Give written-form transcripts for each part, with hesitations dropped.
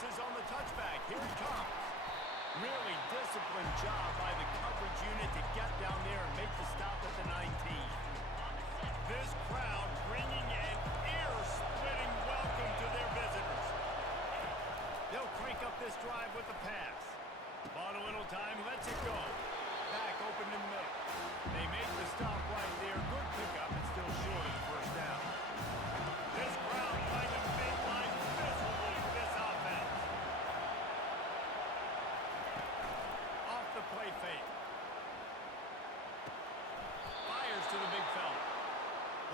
misses on the touchback. Here he comes. Really disciplined job by the coverage unit to get down there and make the stop at the 19. This crowd bringing an ear-splitting welcome to their visitors. They'll crank up this drive with the pass. Bought a little time, lets it go. Back open in the middle. They make the stop right there. Good pickup, and still short of the first down. This crowd trying to make life miserable for this offense. Off the play fake. Fires to the big fella.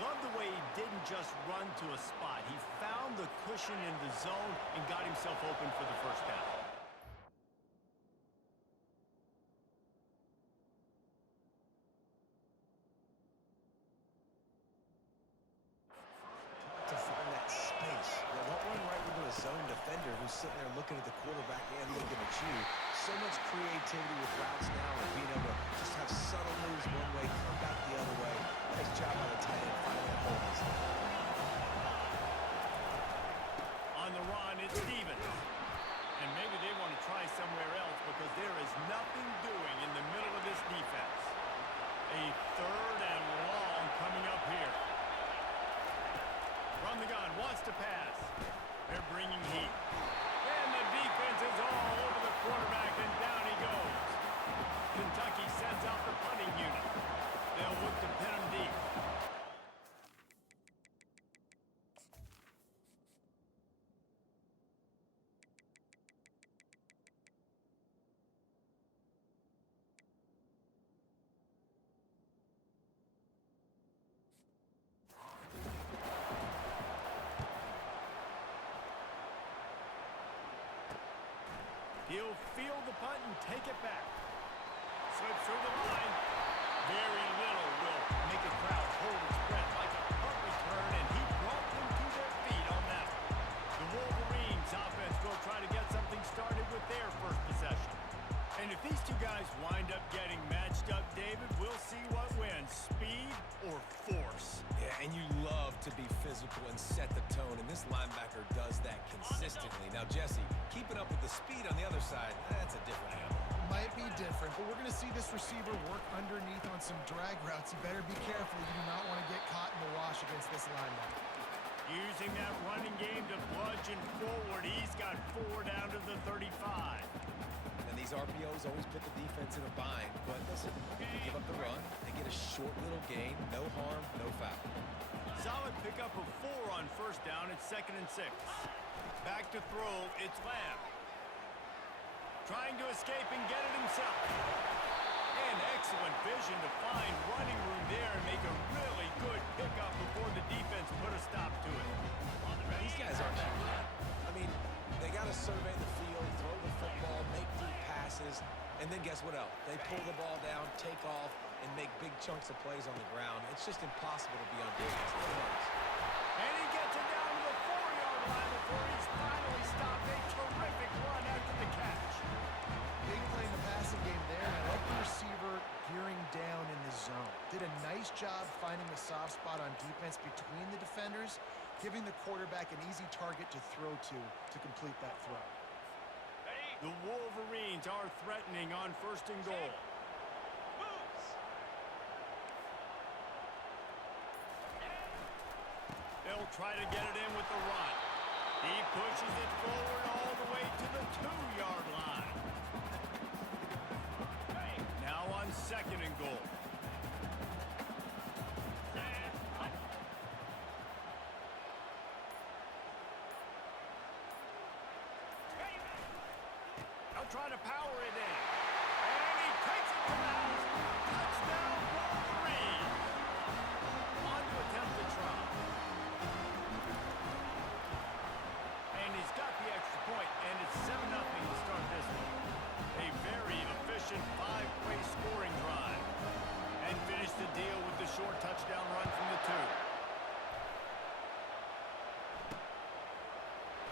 Love the way he didn't just run to a spot. He found the cushion in the zone and got himself open for the first down. Zone defender who's sitting there looking at the quarterback and looking at you. So much creativity with routes now and being able to just have subtle moves one way, come back the other way. Nice job by the tight end finding that hole. On the run, it's Stevens. And maybe they want to try somewhere else because there is nothing doing in the middle of this defense. A third and long coming up here. From the gun, wants to pass. They're bringing heat. And the defense is all over the quarterback, and down he goes. Kentucky sends out the punting unit. They'll look to pin him deep. He'll field the punt and take it back. Slips through the line. Very little will make a crowd hold its breath like a punt return, and he brought them to their feet on that. The Wolverines offense will try to get something started with their first possession. And if these two guys wind up getting matched up, David, we'll see what wins, speed or force. Yeah, and you love to be physical and set the tone, and this linebacker does that consistently. Now, Jesse, keeping up with the speed on the other side, that's a different animal. Might be different, but we're going to see this receiver work underneath on some drag routes. You better be careful. You do not want to get caught in the wash against this linebacker. Using that running game to bludgeon forward, he's got 4 down to the 35. And these RPOs always put the defense in a bind. But listen, if you give up the run, they get a short little gain, no harm, no foul. Solid pickup of 4 on first down. It's 2nd and 6. Back to throw, it's Lamb. Trying to escape and get it himself. And excellent vision to find running room there and make a really good pickup before the defense put a stop to it. These guys aren't cheap. I mean, they got to survey the field, throw the football, make deep passes, and then guess what else? They pull the ball down, take off, and make big chunks of plays on the ground. It's just impossible to be on defense. And he gets it down to the 4-yard line before he's finally stopped. A terrific run after the catch. Big play in the passing game there, and I like the receiver gearing down in the zone. Did a nice job finding the soft spot on defense between the defenders, giving the quarterback an easy target to throw to complete that throw. The Wolverines are threatening on 1st and goal. They'll try to get it in with the run. He pushes it forward all the way to the 2-yard line. Now on 2nd and goal. They'll try to power it in. And he takes it to the house. Touchdown, Wolverine. On to attempt the try. And he's got the extra point, and it's 7-0 to start this one. A very efficient 5-play scoring drive. And finish the deal with the short touchdown run from the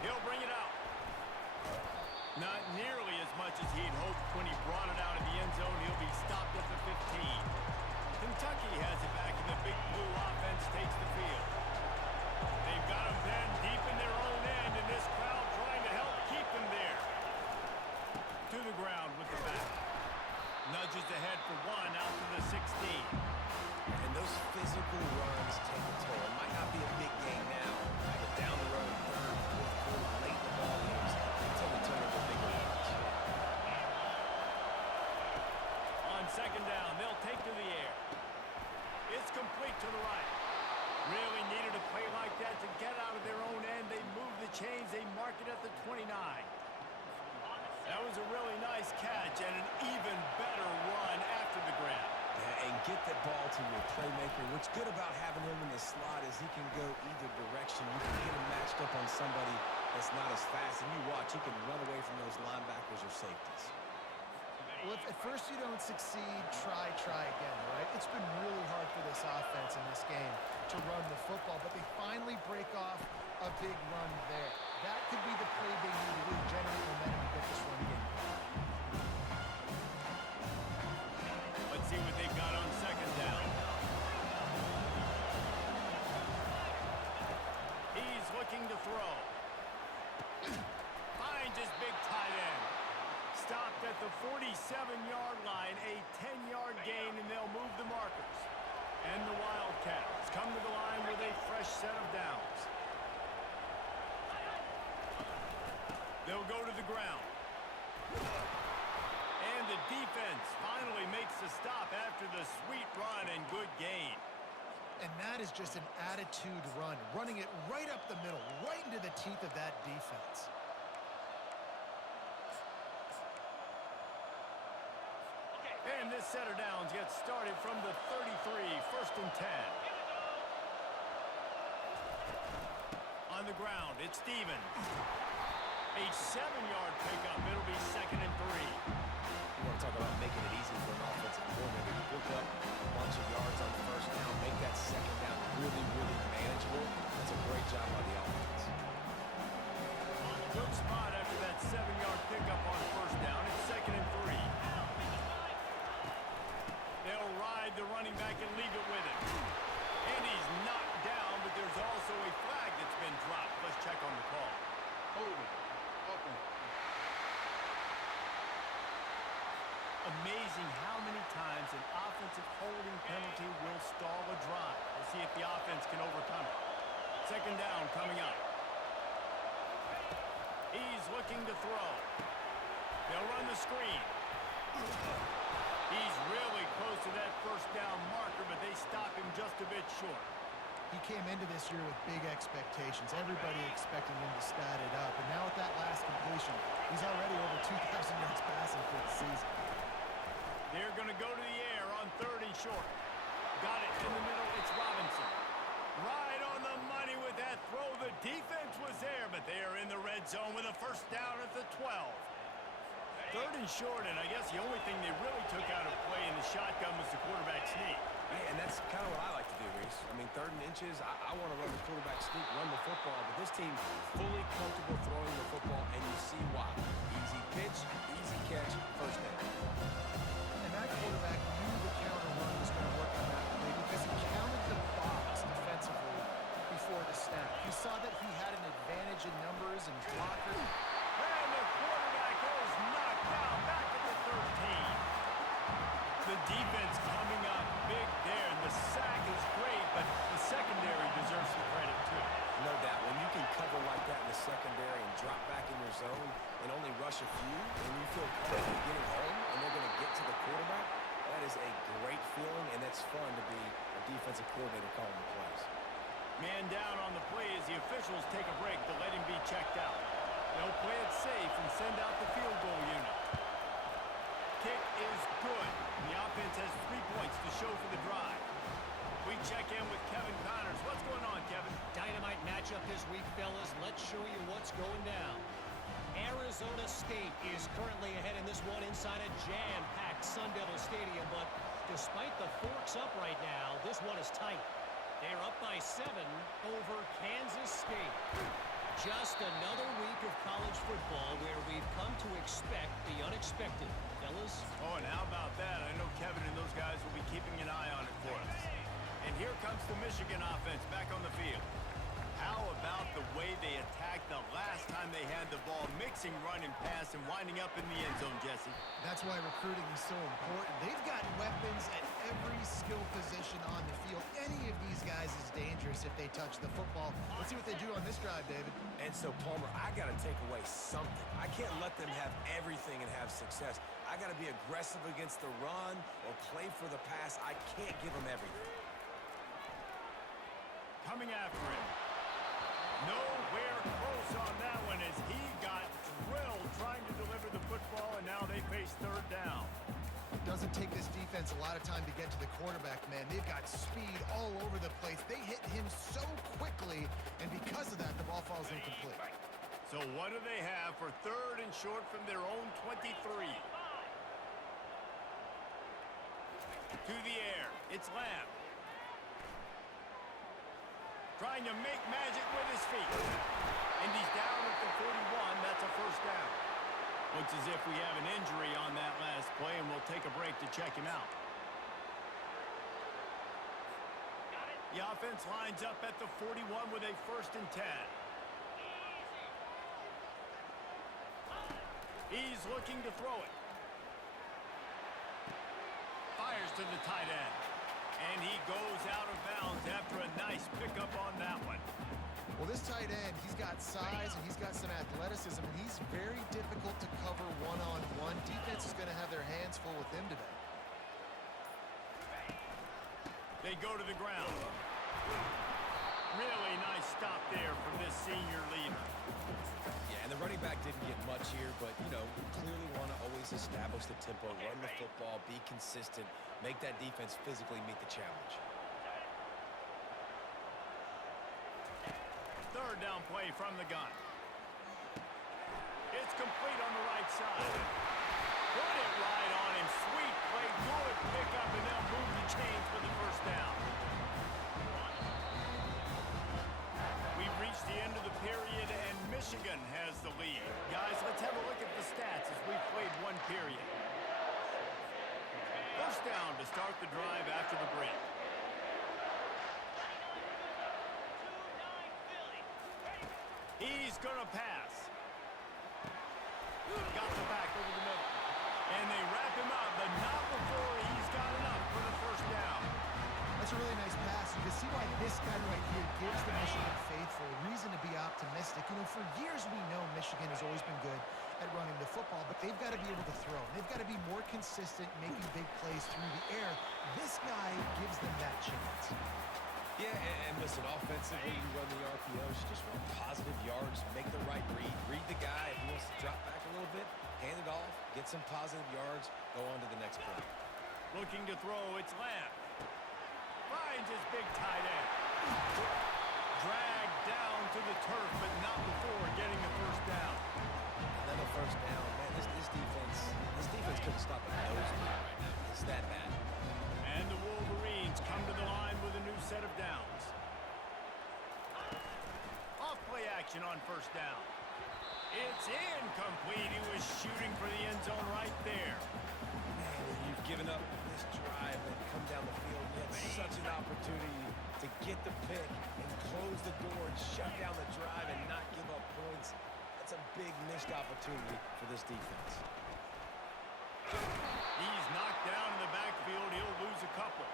2. He'll bring it out. Not nearly as much as he'd hoped when he brought it out of the end zone. He'll be stopped at the 15. Kentucky has it back, and the big blue offense takes the field. They've got them pinned deep in their own end, and this crowd trying to help keep them nudges ahead for one out to the 16. And those physical runs take a toll. It might not be a big game now, but down the road, third, fourth quarter, late in the ball games, they tend to turn into bigger runs. On second down, they'll take to the air. It's complete to the right. Really needed a play like that to get out of their own end. They move the chains. They mark it at the 29. That was a really nice catch and an even better run after the grab. Yeah, and get that ball to your playmaker. What's good about having him in the slot is he can go either direction. You can get him matched up on somebody that's not as fast. And you watch, he can run away from those linebackers or safeties. Well, if at first you don't succeed, try again, right? It's been really hard for this offense in this game to run the football, but they finally break off a big run there. That could be the play they need to really generate momentum to get this run game. Let's see what they've got on second down. He's looking to throw. Finds his big tight end. Stopped at the 47-yard line, a 10-yard gain, and they'll move the markers. And the Wildcats come to the line with a fresh set of downs. They'll go to the ground. And the defense finally makes the stop after the sweet run and good gain. And that is just an attitude run, running it right up the middle, right into the teeth of that defense. And this set of downs gets started from the 33, first and 10. On the ground, it's Stevens. A 7-yard pickup. It'll be second and 3. You want to talk about making it easy for an offensive coordinator to pick up a bunch of yards on the first down, make that second down really, really manageable. That's a great job by the offense. Good spot after that 7-yard pickup on first down. It's second and 3. They'll ride the running back and leave it with him. And he's knocked down, but there's also a flag that's been dropped. Let's check on the call. Amazing how many times an offensive holding penalty will stall a drive. We'll see if the offense can overcome it. Second down coming up. He's looking to throw. They'll run the screen. He's really close to that first down marker, but they stop him just a bit short. He came into this year with big expectations. Everybody expecting him to stat it up. And now with that last completion, he's already over 2,000 yards passing for the season. They're going to go to the air on third and short. Got it in the middle. It's Robinson. Right on the money with that throw. The defense was there, but they are in the red zone with a first down at the 12. Third and short, and I guess the only thing they really took out of play in the shotgun was the quarterback sneak. Yeah, and that's kind of what I like to do, Reese. I mean, third and inches, I want to run the quarterback sneak, run the football, but this team fully comfortable throwing the football, and you see why. Easy pitch, easy catch, first down. And that quarterback knew the counter run was going to work on that play because he counted the box defensively before the snap. He saw that he had an advantage in numbers and blockers. And the quarterback is knocked down back at the 13. The defense coming up big there, and the sack is great, but the secondary deserves some credit too. No doubt. When you can cover like that in the secondary and drop back in your zone and only rush a few, and you feel comfortable getting home and they're going to get to the quarterback, that is a great feeling, and it's fun to be a defensive coordinator calling the plays. Man down on the play as the officials take a break to let him be checked out. They'll play it safe and send out the field goal unit. Kick is good. The offense has 3 points to show for the drive. We check in with Kevin Connors. What's going on, Kevin? Dynamite matchup this week, fellas. Let's show you what's going down. Arizona State is currently ahead in this one inside a jam-packed Sun Devil Stadium, but despite the forks up right now, this one is tight. They're up by 7 over Kansas State. Just another week of college football where we've come to expect the unexpected. Fellas? Oh, and how about that? I know Kevin and those guys will be keeping an eye on it for us. And here comes the Michigan offense back on the field. How about the way they attacked the last time they had the ball, mixing run and pass and winding up in the end zone, Jesse? That's why recruiting is so important. They've got weapons at every skill position on the field. Any of these guys is dangerous if they touch the football. Let's see what they do on this drive, David. And so, Palmer, I got to take away something. I can't let them have everything and have success. I got to be aggressive against the run or play for the pass. I can't give them everything. Coming after him. Nowhere close on that one as he got drilled trying to deliver the football, and now they face third down. Doesn't take this defense a lot of time to get to the quarterback, man. They've got speed all over the place. They hit him so quickly, and because of that, the ball falls incomplete. So what do they have for third and short from their own 23? To the air. It's Lamb. Trying to make magic with his feet. And he's down at the 41. That's a first down. Looks as if we have an injury on that last play, and we'll take a break to check him out. The offense lines up at the 41 with a first and 10. He's looking to throw it. Fires to the tight end. And he goes out of bounds after a nice pickup on that one. Well, this tight end, he's got size and he's got some athleticism, and he's very difficult to cover one-on-one. Defense is going to have their hands full with him today. They go to the ground. Really nice stop there from this senior leader. Yeah, and the running back didn't get much here, but, you know, clearly want to always establish the tempo, run the football, be consistent, make that defense physically meet the challenge. Third down play from the gun. It's complete on the right side. Put it right on him. Sweet play. Good pickup, and they'll move the chains for the first down. We've reached the end of the period, and Michigan has the lead. Guys, let's have a look at the stats as we've played one period. First down to start the drive after the break. He's going to pass. Got the back over the middle. And they wrap him up, but not before he's got enough for the first down. That's a really nice pass. You can see why this guy right here gives the Michigan faithful a reason to be optimistic. You know, for years we know Michigan has always been good at running the football, but they've got to be able to throw. They've got to be more consistent, making big plays through the air. This guy gives them that chance. Yeah, and listen, offensively, you run the RPOs, you just run positive yards, make the right read the guy. If he wants to drop back a little bit, hand it off, get some positive yards, go on to the next play. Looking to throw, it's Lamb. Finds his big tight end. Dragged down to the turf, but not before getting the first down. Another first down. Man, this defense couldn't stop a nosebleed right now. It's that bad. And the Wolverines come to the line with a new set of downs. Off play action on first down. It's incomplete. He was shooting for the end zone right there. Man, you've given up this drive and come down the field. You had such an opportunity to get the pick and close the door and shut down the drive and not give up points. That's a big missed opportunity for this defense. He's knocked down in the backfield. He'll lose a couple.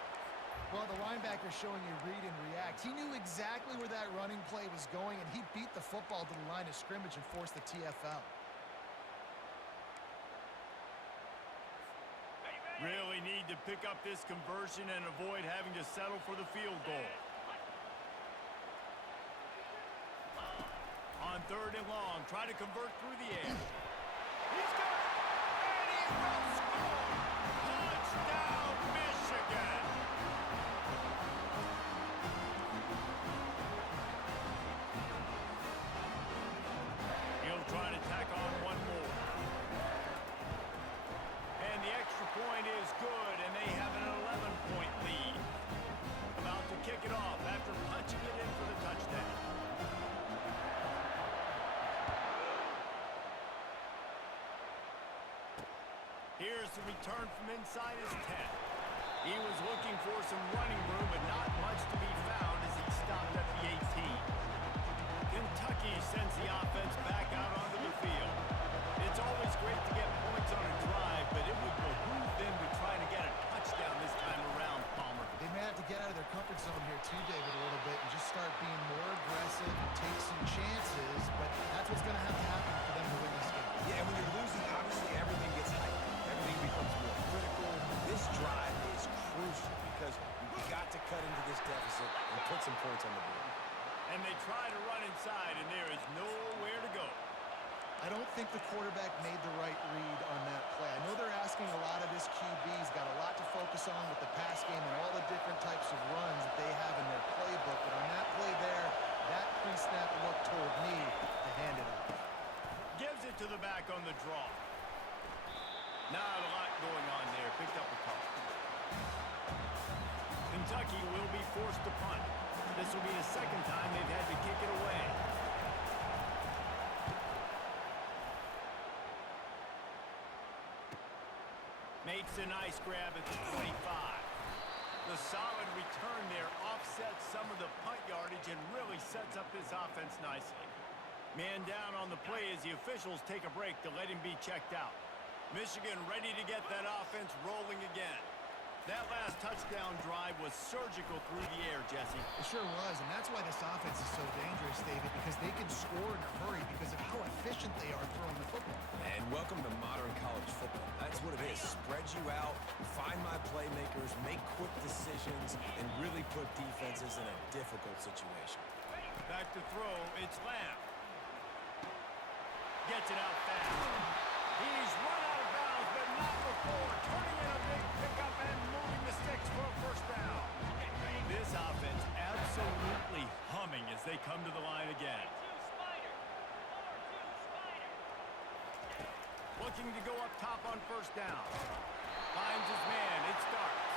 Well, the linebacker's showing you read and react. He knew exactly where that running play was going, and he beat the football to the line of scrimmage and forced the TFL. Really need to pick up this conversion and avoid having to settle for the field goal. On third and long, try to convert through the air. He's got it! And he will score! Touchdown, Michigan! He'll try to tack on one more. And the extra point is good, and they have an 11-point lead. About to kick it off after punching it in for the touchdown. Here's the return from inside his 10. He was looking for some running room, but not much to be found as he stopped at the 18. Kentucky sends the offense back out onto the field. It's always great to get points on a drive, but it would behoove them to try to get a touchdown this time around, Palmer. They may have to get out of their comfort zone here too, David, a little bit and just start being more aggressive and take some chances, but that's what's going to have to happen for them to win this game. Yeah, and when you're losing, obviously everything gets heightened. Everything becomes more critical. This drive is crucial because you've got to cut into this deficit and put some points on the board. And they try to run inside, and there is nowhere to go. I don't think the quarterback made the right read on that play. I know they're asking a lot of this QB. He's got a lot to focus on with the pass game and all the different types of runs that they have in their playbook. But on that play there, that pre-snap look told me to hand it off. Gives it to the back on the draw. Not a lot going on there. Picked up a couple. Kentucky will be forced to punt. This will be the second time they've had to kick it away. Makes a nice grab at the 25. The solid return there offsets some of the punt yardage and really sets up this offense nicely. Man down on the play as the officials take a break to let him be checked out. Michigan ready to get that offense rolling again. That last touchdown drive was surgical through the air, Jesse. It sure was, and that's why this offense is so dangerous, David, because they can score in a hurry because of how efficient they are throwing the football. And welcome to modern college football. That's what it is. Spread you out, find my playmakers, make quick decisions, and really put defenses in a difficult situation. Back to throw, it's Lamb. Gets it out fast. He's run out of bounds, but not before. Turning in a big pickup and moving the sticks for a first down. This offense absolutely humming as they come to the line again. Looking to go up top on first down. Finds his man. It starts.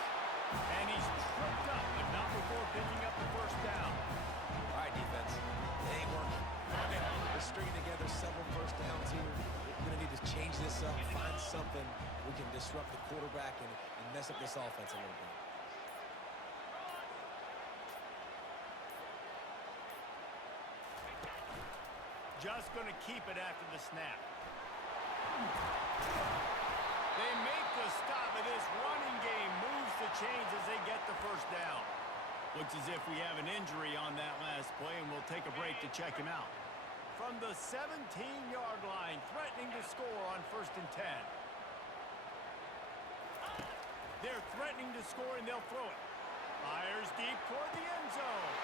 And he's tripped up, but not before picking up the first down. All right, defense. It ain't working. We're stringing together several first downs here. We're going to need to change this up, find something we can disrupt the quarterback and mess up this offense a little bit. Just going to keep it after the snap. They make the stop, and this running game moves the chains as they get the first down. Looks as if we have an injury on that last play, and we'll take a break to check him out. From the 17-yard line, threatening to score on 1st and 10. They're threatening to score, and they'll throw it. Fires deep toward the end zone.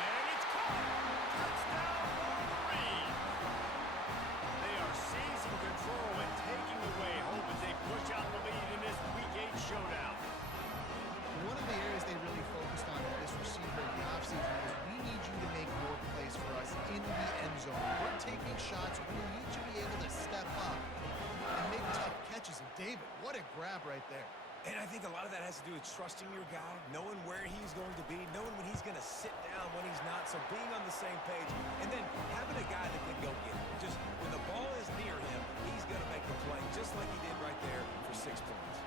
And it's caught. Touchdown, Wolverine. They are seizing control and taking away hope as they push out the lead in this Week 8 showdown. One of the areas they really focused on in this receiver in the offseason is we need you to make more plays for us in the end zone. We're taking shots. We need you to be able to step up and make tough catches. And David, what a grab right there. And I think a lot of that has to do with trusting your guy, knowing where he's going to be, knowing when he's going to sit down, when he's not, so being on the same page, and then having a guy that can go get it. Just when the ball is near him, he's going to make the play, just like he did right there for 6 points.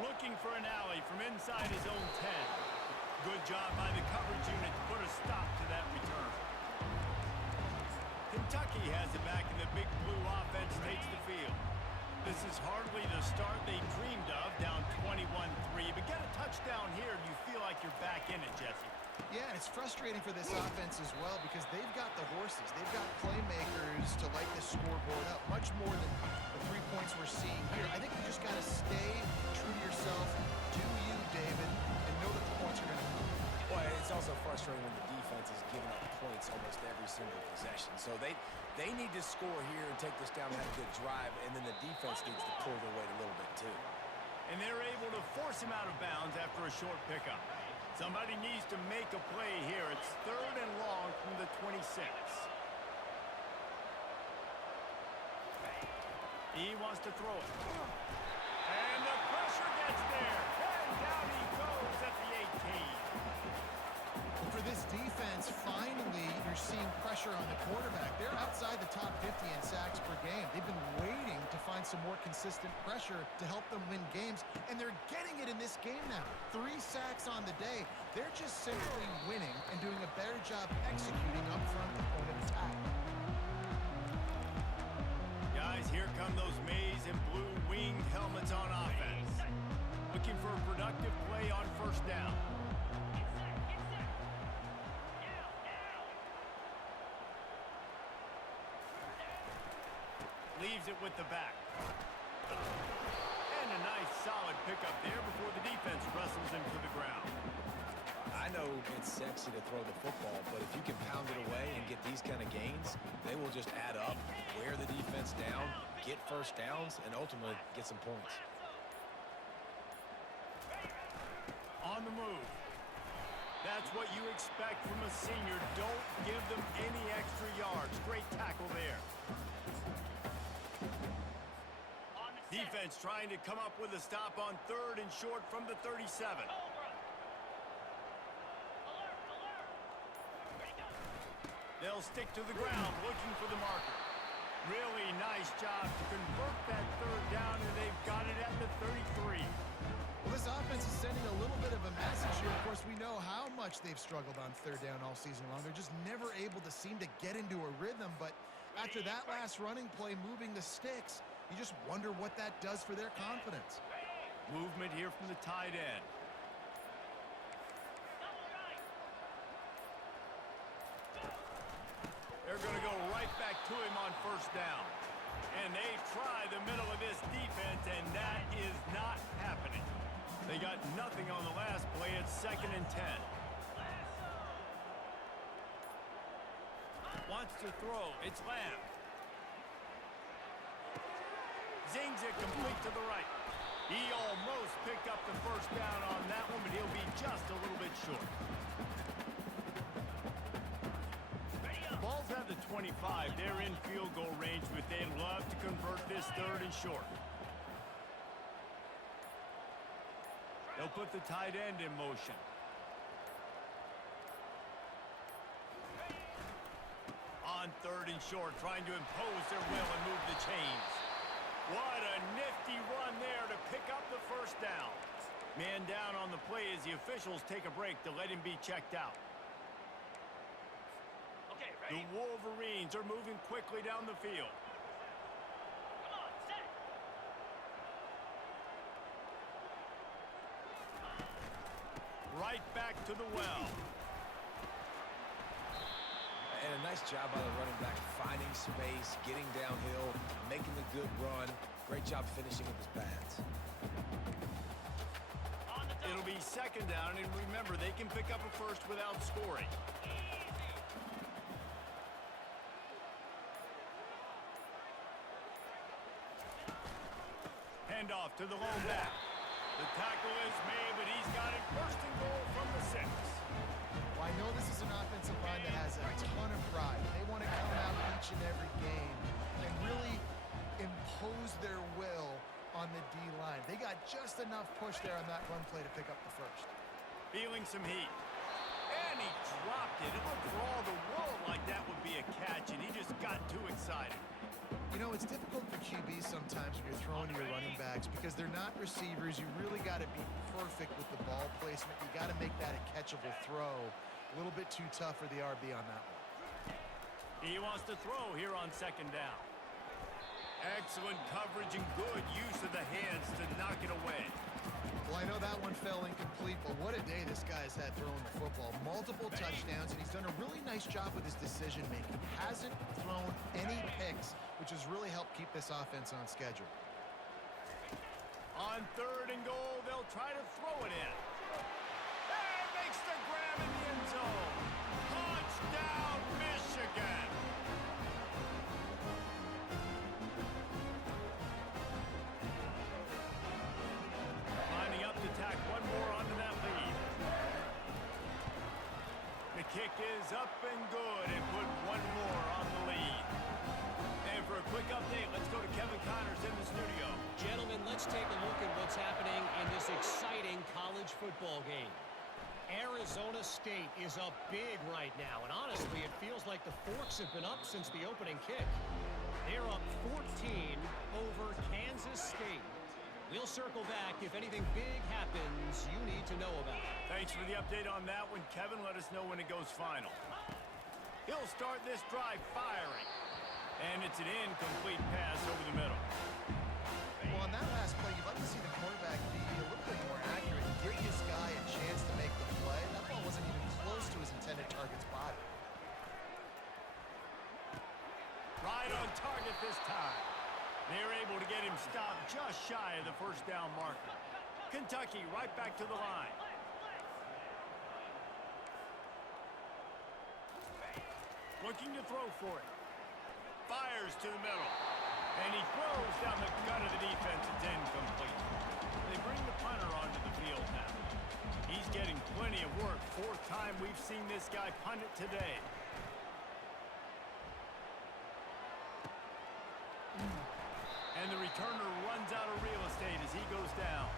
Looking for an alley from inside his own 10. Good job by the coverage unit to put a stop to that return. Kentucky has it back, and the big blue offense takes the field. This is hardly the start they dreamed of, down 21-3. But get a touchdown here, and you feel like you're back in it, Jesse. Yeah, and it's frustrating for this offense as well because they've got the horses. They've got playmakers to light this scoreboard up, much more than the 3 points we're seeing here. I think you just got to stay true to yourself, do you, David, and know that the points are going to come. Well, it's also frustrating when the defense is giving up points almost every single possession. So they need to score here and take this down and have a good drive, and then the defense needs to pull their weight a little bit too. And they're able to force him out of bounds after a short pickup. Somebody needs to make a play here. It's 3rd and long from the 26. He wants to throw it. And the pressure gets there. And down he goes at the 18. For this defense, finally, you're seeing pressure on the quarterback. they're outside the top 50 in sacks per game. They've been waiting to find some more consistent pressure to help them win games, and they're getting it in this game now. 3 sacks on the day. They're just simply winning and doing a better job executing up front opponent attack. Guys, here come those maize and blue winged helmets on offense. Looking for a productive play on first down. Leaves it with the back. And a nice solid pickup there before the defense wrestles him to the ground. I know it's sexy to throw the football, but if you can pound it away and get these kind of gains, they will just add up, wear the defense down, get first downs, and ultimately get some points. On the move. That's what you expect from a senior. Don't give them any extra yards. Great tackle there. Defense trying to come up with a stop on 3rd and short from the 37. They'll stick to the ground looking for the marker. Really nice job to convert that 3rd down, and they've got it at the 33. Well, this offense is sending a little bit of a message here. Of course, we know how much they've struggled on 3rd down all season long. They're just never able to seem to get into a rhythm, but after that last running play moving the sticks, you just wonder what that does for their confidence. Movement here from the tight end. They're going to go right back to him on first down. And they try the middle of this defense, and that is not happening. They got nothing on the last play. It's 2nd and 10. Wants to throw. It's Lamb. Zings it complete to the right. He almost picked up the first down on that one, but he'll be just a little bit short. Ball's at the 25. They're in field goal range, but they'd love to convert this 3rd and short. They'll put the tight end in motion. On 3rd and short, trying to impose their will and move the chains. What a nifty run there to pick up the first down. Man down on the play as the officials take a break to let him be checked out. Okay, ready? The Wolverines are moving quickly down the field. Come on, set. Right back to the well. And a nice job by the running back, finding space, getting downhill, making the good run. Great job finishing with his pads. On the double. It'll be 2nd down, and remember, they can pick up a first without scoring. Hand off to the lone back. The tackle is made, but he's got it 1st and goal from the 6. Well, I know this is an offensive line that has a ton of pride. They want to come out each and every game and really impose their will on the D-line. They got just enough push there on that run play to pick up the first. Feeling some heat. And he dropped it. It looked for all the world like that would be a catch, and he just got too excited. You know, it's difficult for QBs sometimes when you're throwing to your running backs because they're not receivers. You really got to be perfect with the ball placement. You got to make that a catchable throw. A little bit too tough for the RB on that one. He wants to throw here on 2nd down. Excellent coverage and good use of the hands to knock it away. Well, I know that one fell incomplete, but what a day this guy's had throwing the football. Multiple touchdowns, and he's done a really nice job with his decision-making. Hasn't thrown any picks, which has really helped keep this offense on schedule. On 3rd and goal, they'll try to throw it in. And makes the grab in the end zone. Touchdown, Michigan. Lining up to tack one more onto that lead. The kick is up and good and put one more on the lead. And for a quick update, let's go to Kevin Connors in the studio. Gentlemen, let's take a look at what's happening in this exciting college football game. Arizona State is up big right now, and honestly, it feels like the Forks have been up since the opening kick. They're up 14 over Kansas State. We'll circle back if anything big happens you need to know about. Thanks for the update on that one, Kevin. Let us know when it goes final. He'll start this drive firing. And it's an incomplete pass over the middle. Well, on that last play, you'd like to see the quarterback be a little bit more accurate and give his guy a chance to make the play. That ball wasn't even close to his intended target's body. Right on target this time. They're able to get him stopped just shy of the first down marker. Kentucky right back to the line. Looking to throw for it. Fires to the middle. And he throws down the gut of the defense. It's incomplete. They bring the punter onto the field now. He's getting plenty of work. Fourth time we've seen this guy punt it today. And the returner runs out of real estate as he goes down.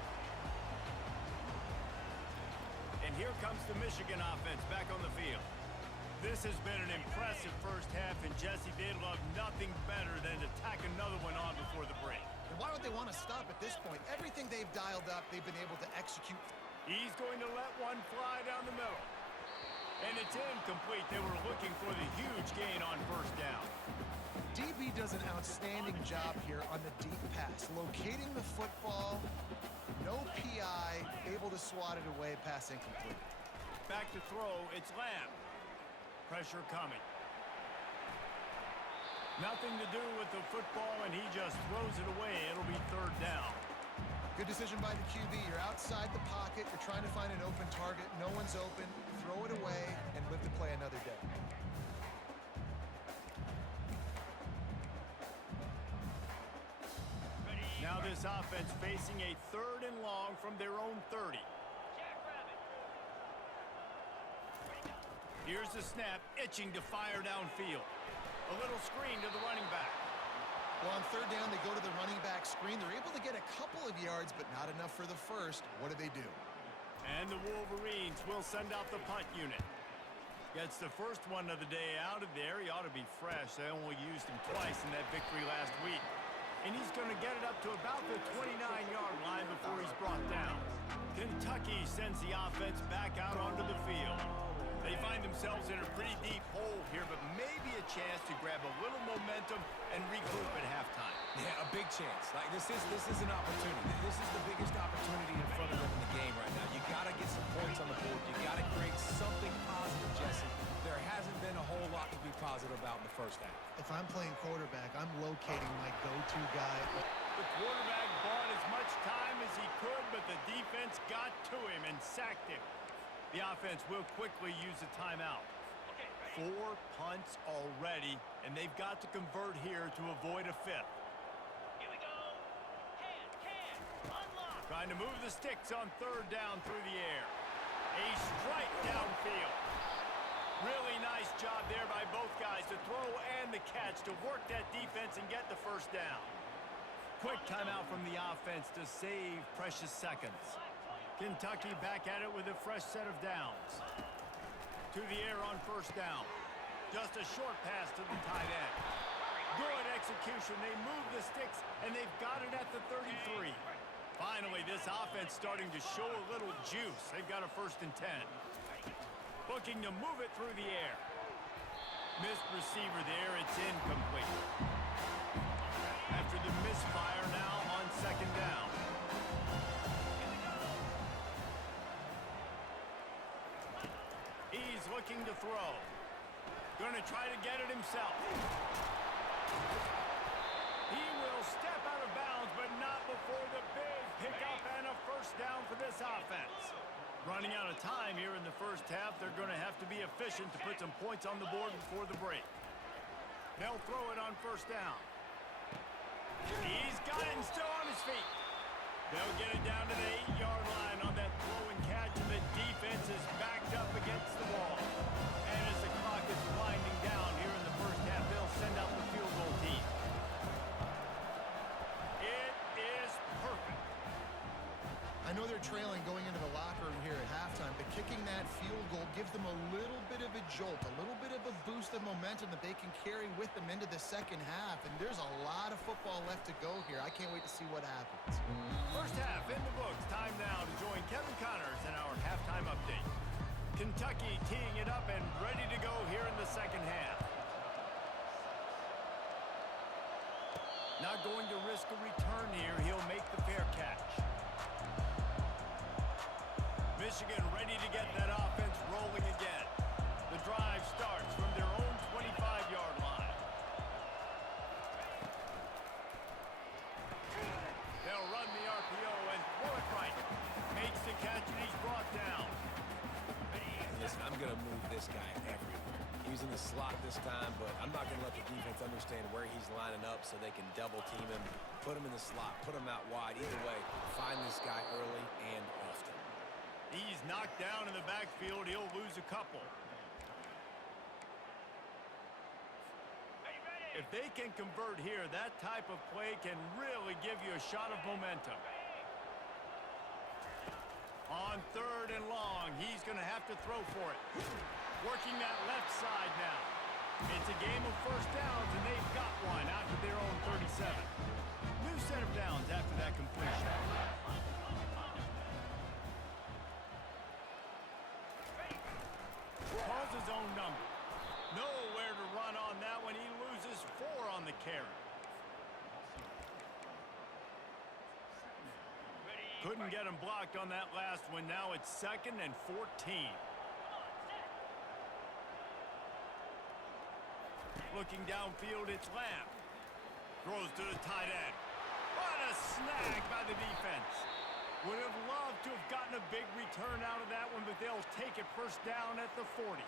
And here comes the Michigan offense back on the field. This has been an impressive first half, and Jesse, they'd love nothing better than to tack another one on before the break. And why would they want to stop at this point? Everything they've dialed up, they've been able to execute. He's going to let one fly down the middle. And it's incomplete. They were looking for the huge gain on first down. DB does an outstanding job here on the deep pass, locating the football, no PI, able to swat it away, pass incomplete. Back to throw, it's Lamb. Pressure coming. Nothing to do with the football, and he just throws it away. It'll be third down. Good decision by the QB. You're outside the pocket. You're trying to find an open target. No one's open. Throw it away and live to play another day. Now this offense facing a third and long from their own 30. Here's the snap, itching to fire downfield. A little screen to the running back. Well, on third down, they go to the running back screen. They're able to get a couple of yards, but not enough for the first. What do? And the Wolverines will send out the punt unit. Gets the first one of the day out of there. He ought to be fresh. They only used him twice in that victory last week. And he's going to get it up to about the 29-yard line before he's brought down. Kentucky sends the offense back out onto the field. They find themselves in a pretty deep hole here, but maybe a chance to grab a little momentum and regroup at halftime. Yeah, a big chance. Like this is an opportunity. This is the biggest opportunity in front of them in the game right now. You got to get some points on the board. You got to create something positive, Jesse. There hasn't been a whole lot to be positive about in the first half. If I'm playing quarterback, I'm locating my go-to guy. The quarterback bought as much time as he could, but the defense got to him and sacked him. The offense will quickly use a timeout. 4 punts already, and they've got to convert here to avoid a fifth. Here we go. Unlock. Trying to move the sticks on third down through the air. A strike downfield. Really nice job there by both guys to throw and the catch to work that defense and get the first down. Quick timeout from the offense to save precious seconds. Kentucky back at it with a fresh set of downs. To the air on first down. Just a short pass to the tight end. Good execution. They move the sticks, and they've got it at the 33. Finally, this offense starting to show a little juice. They've got a 1st and 10. Looking to move it through the air. Missed receiver there. It's incomplete. After the misfire now on 2nd down. He's looking to throw. Going to try to get it himself. He will step out of bounds, but not before the big pickup and a 1st down for this offense. Running out of time here in the first half. They're going to have to be efficient to put some points on the board before the break. They'll throw it on 1st down. He's got it and still on his feet. They'll get it down to the 8-yard line on that throw and catch, and the defense is backed up against the wall. And as the clock is winding down here in the first half, they'll send out the field goal team. It is perfect. I know they're trailing going into the locker room here at halftime, but kicking that field goal gives them a little bit of a jolt, a little bit of a boost the momentum that they can carry with them into the second half, and there's a lot of football left to go here. I can't wait to see what happens. First half in the books. Time now to join Kevin Connors in our halftime update. Kentucky teeing it up and ready to go here in the second half. Not going to risk a return here. He'll make the fair catch. Michigan ready to get that offense rolling again. The drive starts from their own 25-yard line. They'll run the RPO and throw it right. Makes the catch and he's brought down. Listen, I'm going to move this guy everywhere. He's in the slot this time, but I'm not going to let the defense understand where he's lining up so they can double team him, put him in the slot, put him out wide. Either way, find this guy early and often. He's knocked down in the backfield. He'll lose a couple. If they can convert here, that type of play can really give you a shot of momentum. On 3rd and long, he's going to have to throw for it. Working that left side now. It's a game of first downs, and they've got one out to their own 37. New set of downs after that completion. Calls his own number. Nowhere to run on that one. He loses 4 on the carry. Couldn't get him blocked on that last one. Now it's 2nd and 14. Looking downfield, it's Lamb. Throws to the tight end. What a snag by the defense. Would have loved to have gotten a big return out of that one, but they'll take it first down at the 40.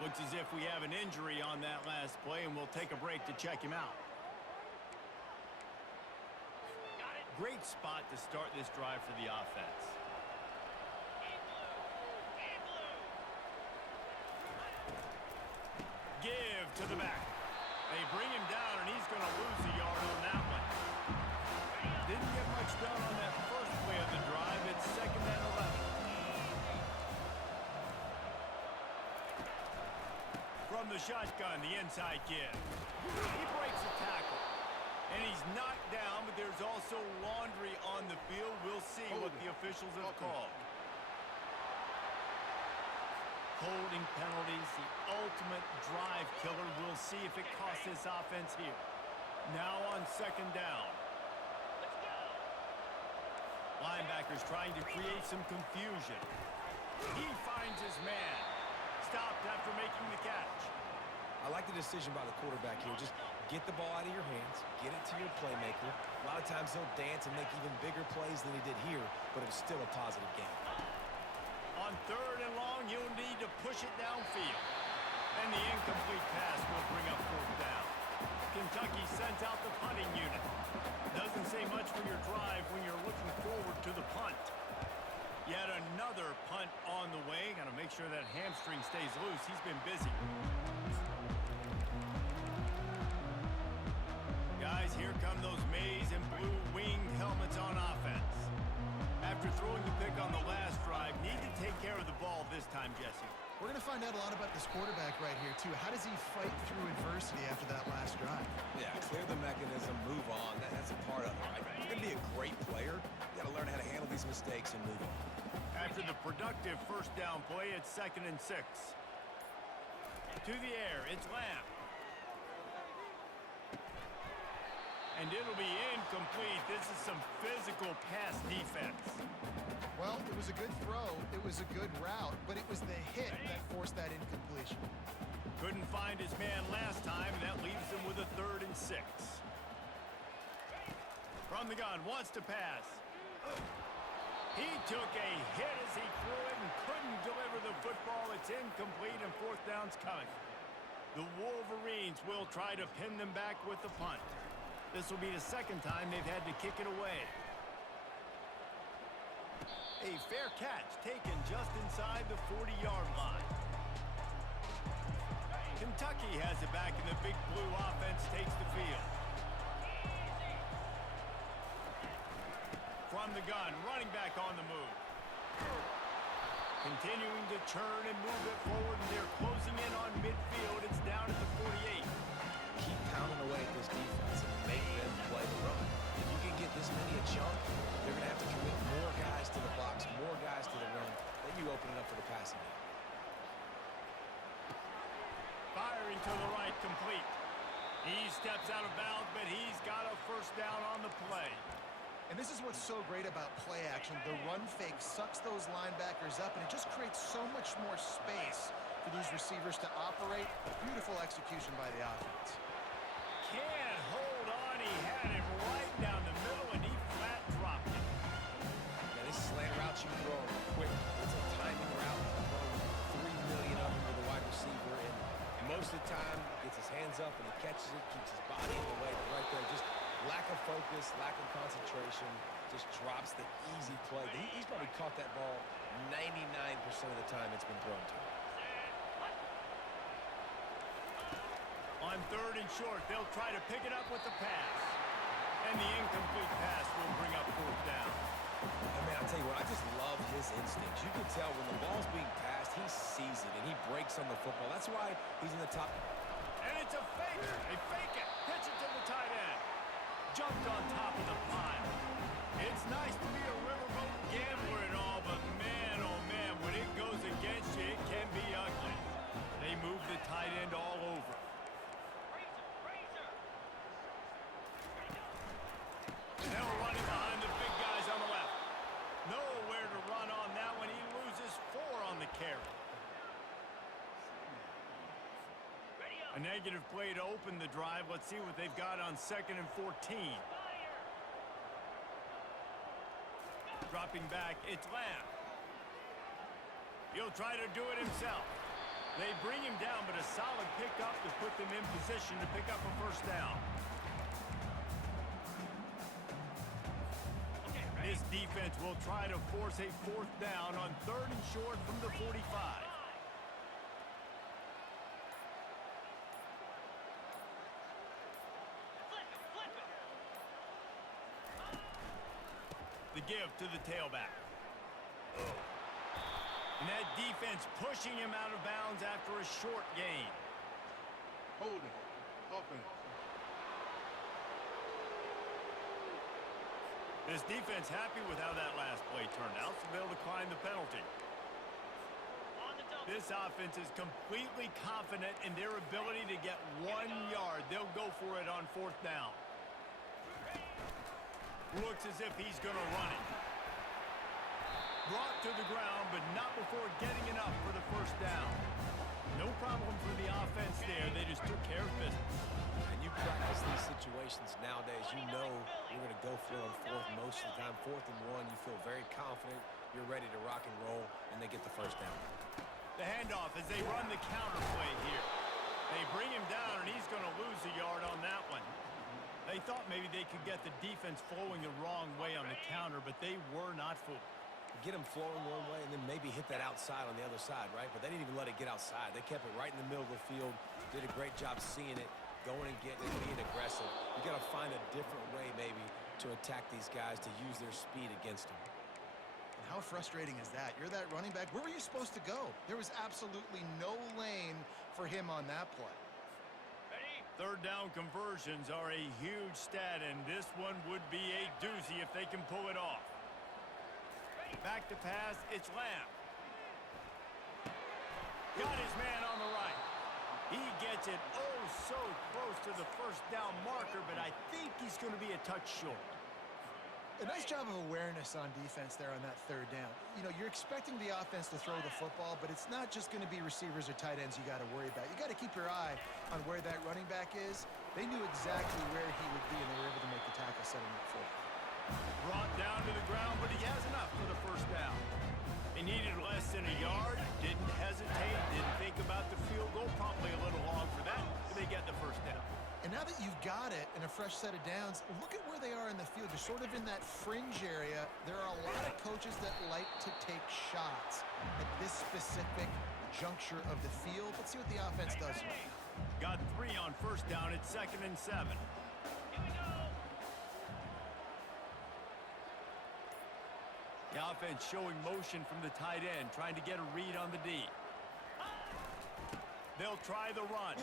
Looks as if we have an injury on that last play, and we'll take a break to check him out. Great spot to start this drive for the offense. Give to the back. They bring him down, and he's going to lose a yard on that one. Didn't get much done on that first play of the drive. It's 2nd and 11. From the shotgun, the inside give. He breaks a tackle. And he's knocked down, but there's also laundry on the field. We'll see what the officials have called. Holding penalties, the ultimate drive killer. We'll see if it costs this offense here. Now on 2nd down. Linebackers trying to create some confusion. He finds his man. Stopped after making the catch. I like the decision by the quarterback here. Just get the ball out of your hands, get it to your playmaker. A lot of times he'll dance and make even bigger plays than he did here, but it was still a positive game. On 3rd and long, you'll need to push it downfield. And the incomplete pass will bring up 4th down. Kentucky sends out the punting unit. Doesn't say much for your drive when you're looking forward to the punt. Yet another punt on the way. Got to make sure that hamstring stays loose. He's been busy. Guys, here come those maize and blue winged helmets on offense. After throwing the pick on the last drive, need to take care of the ball this time, Jesse. We're going to find out a lot about this quarterback right here, too. How does he fight through adversity after that last drive? Yeah, clear the mechanism, move on. That's a part of it, right? You're going to be a great player. You got to learn how to handle these mistakes and move on. After the productive first down play, it's 2nd and 6. To the air, it's Lamb. And it'll be incomplete. This is some physical pass defense. Well, it was a good throw. It was a good route, but it was the hit that forced that incompletion. Couldn't find his man last time, and that leaves him with a 3rd and 6. From the gun, wants to pass. He took a hit as he threw it and couldn't deliver the football. It's incomplete, and 4th down's coming. The Wolverines will try to pin them back with the punt. This will be the 2nd time they've had to kick it away. A fair catch taken just inside the 40-yard line. Kentucky has it back, and the big blue offense takes the field. From the gun, running back on the move. Continuing to churn and move it forward, and they're closing in on midfield. It's down at the complete. He steps out of bounds, but he's got a first down on the play. And this is what's so great about play action. The run fake sucks those linebackers up, and it just creates so much more space for these receivers to operate. Beautiful execution by the offense. Can't hold on. He had it right down the middle, and he flat dropped it. Now, this slant route you throw quick. It's a timing route. Throw 3 million of them to the wide receiver, and most of the time, gets his hands up and he catches it, keeps his body in the way. But right there, just lack of focus, lack of concentration, just drops the easy play. He's probably caught that ball 99% of the time it's been thrown to him. On 3rd and short, they'll try to pick it up with the pass. And the incomplete pass will bring up 4th down. And man, I'll tell you what, I just love his instincts. You can tell when the ball's being passed, he sees it and he breaks on the football. That's why he's in the top. And it's a faker. They fake it. Pitch it to the tight end. Jumped on top of the pile. It's nice to be a riverboat gambler and all, but man, oh man, when it goes against you, it can be ugly. They move the tight end all over. They'll run him behind the big guys on the left. Nowhere to run on that one. He loses 4 on the carry. A negative play to open the drive. Let's see what they've got on 2nd and 14. Dropping back, it's Lamb. He'll try to do it himself. They bring him down, but a solid pickup to put them in position to pick up a first down. This defense will try to force a 4th down on 3rd and short from the 45. The give to the tailback. And that defense pushing him out of bounds after a short gain. Holding. Offense. This defense happy with how that last play turned out, so they'll decline the penalty. This offense is completely confident in their ability to get 1 yard. They'll go for it on 4th down. Looks as if he's going to run it. Brought to the ground, but not before getting enough for the first down. No problem for the offense there. They just took care of business. And you practice these situations nowadays, you know you're going to go for it on 4th most of the time. 4th and 1, you feel very confident. You're ready to rock and roll, and they get the first down. The handoff as they run the counter play here. They bring him down, and he's going to lose a yard on that one. They thought maybe they could get the defense flowing the wrong way on the counter, but they were not fooled. Get them flowing one way and then maybe hit that outside on the other side, right? But they didn't even let it get outside. They kept it right in the middle of the field, did a great job seeing it, going and getting it, being aggressive. You got to find a different way maybe to attack these guys, to use their speed against them. And how frustrating is that? You're that running back. Where were you supposed to go? There was absolutely no lane for him on that play. 3rd down conversions are a huge stat, and this one would be a doozy if they can pull it off. Back to pass, it's Lamb. Got his man on the right. He gets it oh so close to the first down marker, but I think he's going to be a touch short. A nice job of awareness on defense there on that 3rd down. You know, you're expecting the offense to throw the football, but it's not just going to be receivers or tight ends you got to worry about. You got to keep your eye on where that running back is. They knew exactly where he would be, and they were able to make the tackle, setting up for it. Brought down to the ground, but he has enough for the first down. He needed less than a yard, didn't hesitate, didn't think about the field goal, probably a little long for that, but they get the first down. And now that you've got it and a fresh set of downs, look at where they are in the field. You're sort of in that fringe area. There are a lot of coaches that like to take shots at this specific juncture of the field. Let's see what the offense does here. Got 3 on first down. It's 2nd and 7. The offense showing motion from the tight end, trying to get a read on the D. They'll try the run.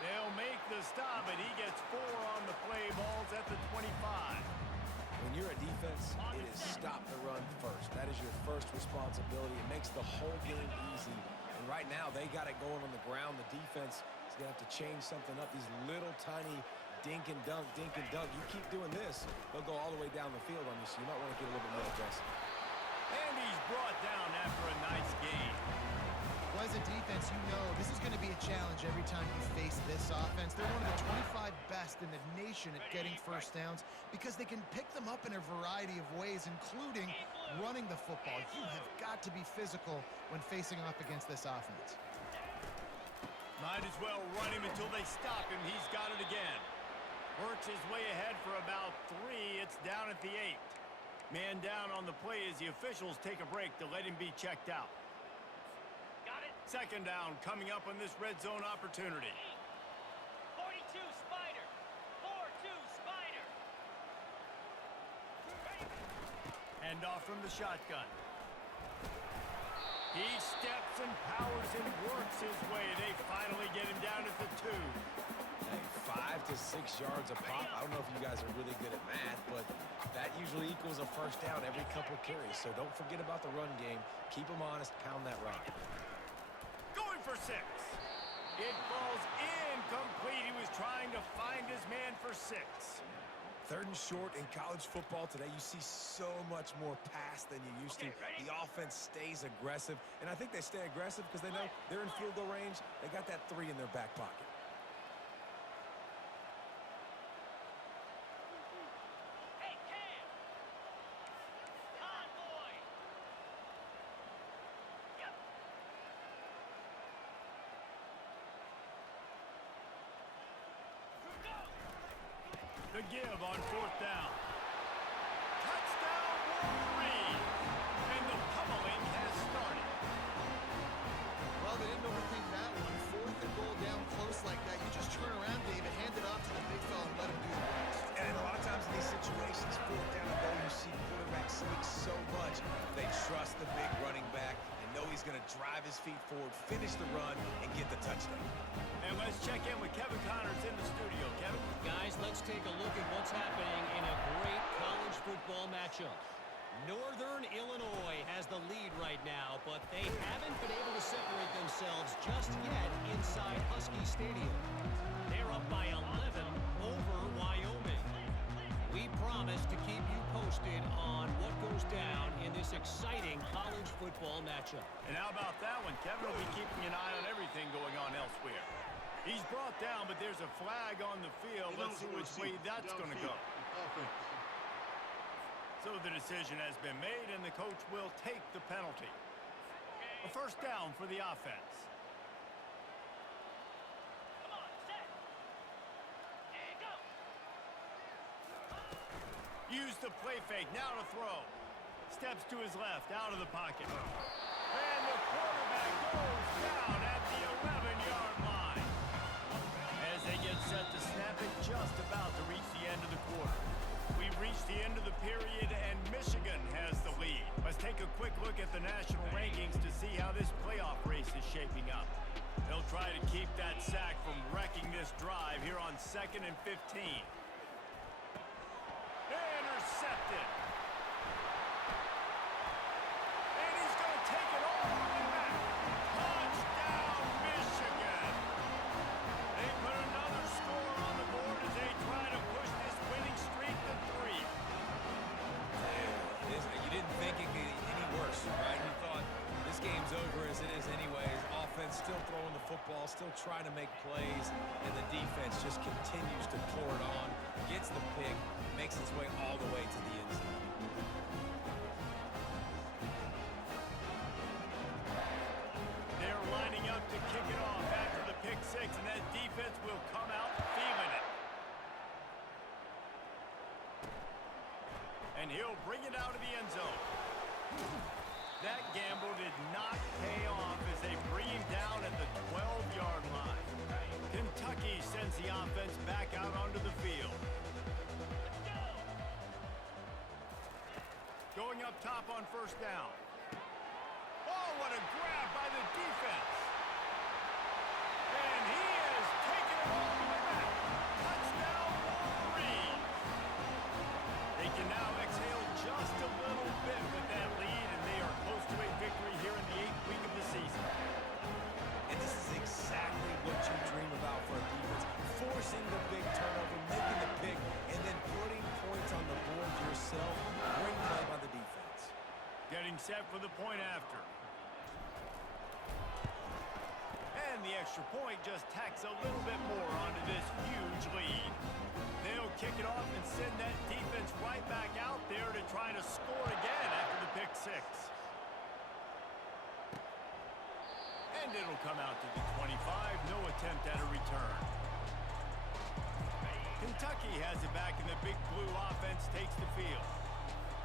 They'll make the stop, and he gets 4 on the play. Balls at the 25. When you're a defense, it is stop the run first. That is your first responsibility. It makes the whole game easy. And right now they got it going on the ground. The defense is going to have to change something up. These little tiny dink and dunk, dink and dunk. You keep doing this, they'll go all the way down the field on you, so you might want to get a little bit more aggressive. And he's brought down after a nice gain. Well, as a defense, you know this is going to be a challenge every time you face this offense. They're one of the 25 best in the nation at getting first downs because they can pick them up in a variety of ways, including running the football. You have got to be physical when facing off against this offense. Might as well run him until they stop him. He's got it again. Works his way ahead for about 3. It's down at the 8. Man down on the play as the officials take a break to let him be checked out. Got it. Second down coming up on this red zone opportunity. 42 Spider. 4-2 Spider. Hand off from the shotgun. He steps and powers and works his way. They finally get him down at the 2. Hey, 5 to 6 yards a pop. I don't know if you guys are really good at math, but that usually equals a first down every couple carries. So don't forget about the run game. Keep them honest. Pound that rock. Going for 6. It falls incomplete. He was trying to find his man for 6. 3rd and short in college football today. You see so much more pass than you used to. The offense stays aggressive, and I think they stay aggressive because they know they're in field goal range. They got that 3 in their back pocket. Hey, Cam. Convoy. Yep. Go. The give on 4th down. Touchdown Wolverine! And the pummeling has started. Well, they didn't overthink that one. 4th and goal down close like that. You just turn around, David, hand it off to the big fella and let him do the rest. And a lot of times in these situations, 4th down and goal, you see quarterbacks sneak so much. They trust the big running back and know he's going to drive his feet forward, finish the run, and get the touchdown. And let's check in with Kevin Connors in the studio. Kevin? Guys, let's take a look at what's happening in a great college football matchup. Northern Illinois has the lead right now, but they haven't been able to separate themselves just yet inside Husky Stadium. They're up by 11 over Wyoming. We promise to keep you posted on what goes down in this exciting college football matchup. And how about that one? Kevin will be keeping an eye on everything going on elsewhere. He's brought down, but there's a flag on the field. Let's see which way that's going to go. Offense. So the decision has been made, and the coach will take the penalty. A first down for the offense. Come on, set. And go. Use the play fake. Now to throw. Steps to his left, out of the pocket. And the quarterback goes down at the 11-yard line. As they get set to snap it, just about to reach the end of the quarter. We've reached the end of the period, and Michigan has the lead. Let's take a quick look at the national rankings to see how this playoff race is shaping up. They'll try to keep that sack from wrecking this drive here on 2nd and 15. Intercepted. And he's going to take it all the way back. Touchdown, Michigan. They put another score on the board as they try to push this winning streak to 3. You didn't think it could get any worse, right? You thought this game's over as it is anyways. Offense still throwing the football, still trying to make plays, and the defense just continues to pour it on, gets the pick, makes its way all the way to the end zone. They're lining up to kick it off after the pick 6, and that defense will come out feeling it. And he'll bring it out of the end zone. That gamble did not pay off as they bring him down at the 12-yard line. Kentucky sends the offense back out onto the field. Going up top on first down. Oh, what a grab by the defense. And he is taking it all the way back. Touchdown, Wolverine. They can now exhale just a little bit with that lead, and they are close to a victory here in the 8th week of the season. forcing the big turnover, making the pick, and then putting points on the board yourself. Great play by the defense. Getting set for the point after. And the extra point just tacks a little bit more onto this huge lead. They'll kick it off and send that defense right back out there to try to score again after the pick six. And it'll come out to the 25. No attempt at a return. Kentucky has it back, and the big blue offense takes the field.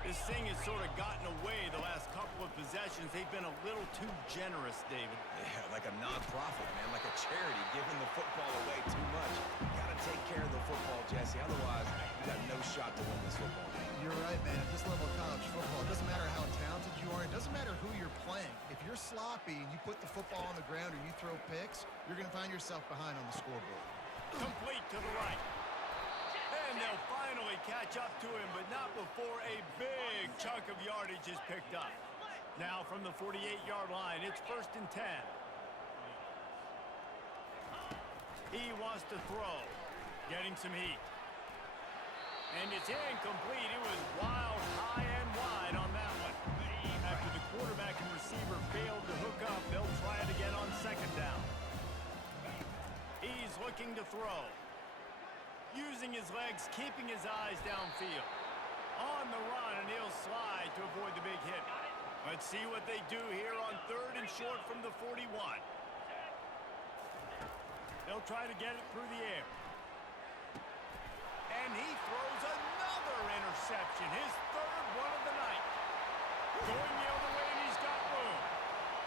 This thing has sort of gotten away the last couple of possessions. They've been a little too generous, David. Yeah, like a nonprofit, man, like a charity, giving the football away too much. You got to take care of the football, Jesse. Otherwise, you got no shot to win this football game. You're right, man. At this level of college football, it doesn't matter how talented you are. It doesn't matter who you're playing. If you're sloppy and you put the football on the ground or you throw picks, you're going to find yourself behind on the scoreboard. Complete to the right. And they'll finally catch up to him, but not before a big chunk of yardage is picked up. Now from the 48-yard line, it's 1st and 10. He wants to throw, getting some heat. And it's incomplete. It was wild, high and wide on that one. After the quarterback and receiver failed to hook up, they'll try it again on 2nd down. He's looking to throw. Using his legs, keeping his eyes downfield. On the run, and he'll slide to avoid the big hit. Let's see what they do here on 3rd and short from the 41. They'll try to get it through the air. And he throws another interception, his 3rd one of the night. Going the other way, and he's got room.